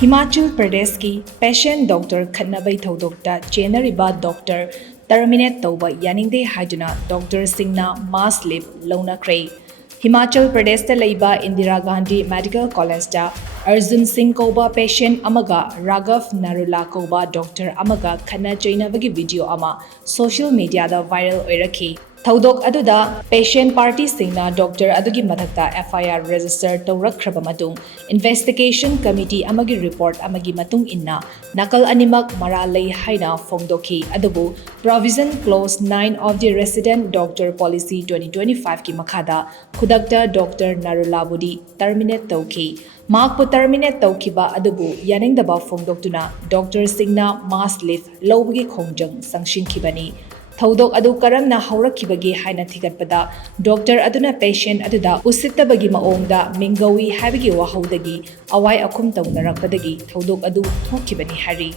Himachal Pradesh ki patient doctor khatnabei thoudok ta Chennariba doctor terminate touba yaningde haiduna doctor singna mass leave lounakre. Himachal Pradesh ta leiba Indira Gandhi Medical College ta Arjun Singh Koba patient amaga Raghav Narula Koba doctor amaga khatna chainabagi video ama social media da viral oiraki. Thoudok aduda patient party singna doctor adugi mathakta FIR register tawrakraba matung investigation committee amagi report amagi matung inna nakal animak maralei haina fongdoki adubu provision clause 9 of the resident doctor policy 2025 ki makhada khudakta doctor Narulabudi terminate tawki Makpu terminate tawkiba adubu yaningdaba fongdoktuna doctor singna mass leave lowbagi khongjang sangshinkibani Thoudok adu karamna haurakibagi haina thigatpada doctor aduna patient aduda usittabagi maongda mingawi habigi wahaudagi awai akhum tawnarakpadagi thoudok adu thokibani hari